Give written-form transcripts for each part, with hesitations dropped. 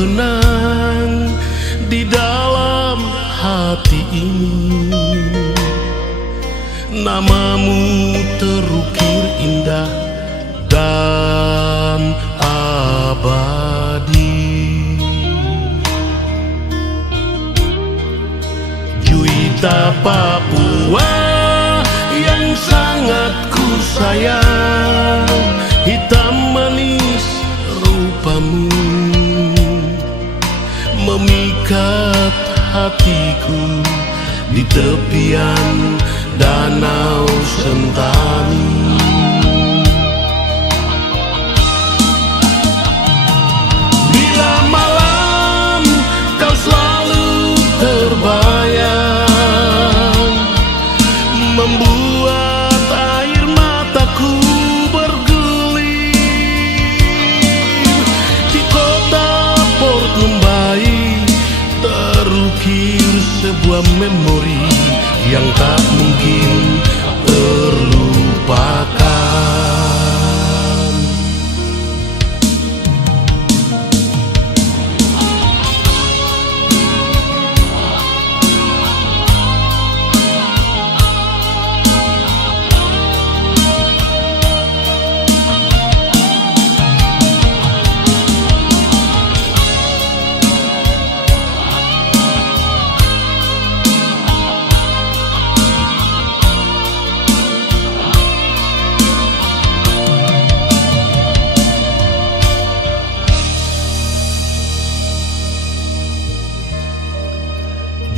terkenang di dalam hati ini. Namamu terukir indah dan abadi. Juwita Papua yang sangat ku sayang, hitam manis rupamu memikat hatiku di tepian Danau Sentani. Bila malam kau selalu terbayang, membuat air mataku bergulir. Di kota Port Numbai terukir sebuah memori yang tak mungkin terlupakan.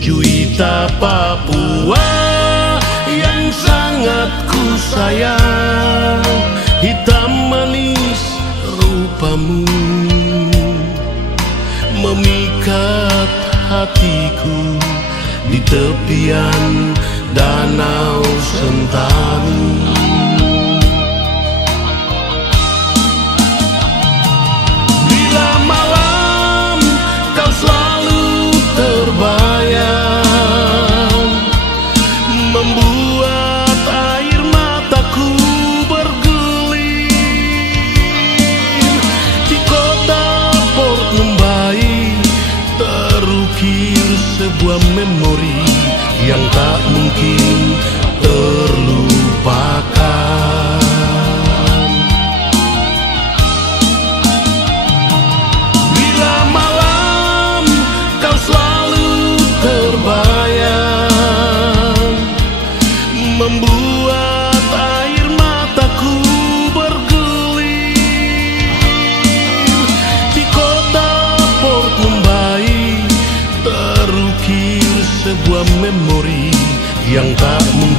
Juwita Papua yang sangat ku sayang, hitam manis rupamu memikat hatiku di tepian Danau Sentani. Bila malam kau selalu terbayang, membuat air mataku bergulir. Di kota Port Numbai terukir sebuah memori yang tak mungkin terlupakan. Bila malam kau selalu terbayang, membuat air mataku bergulir. Di kota Port Numbai terukir sebuah memori yang tak mungkin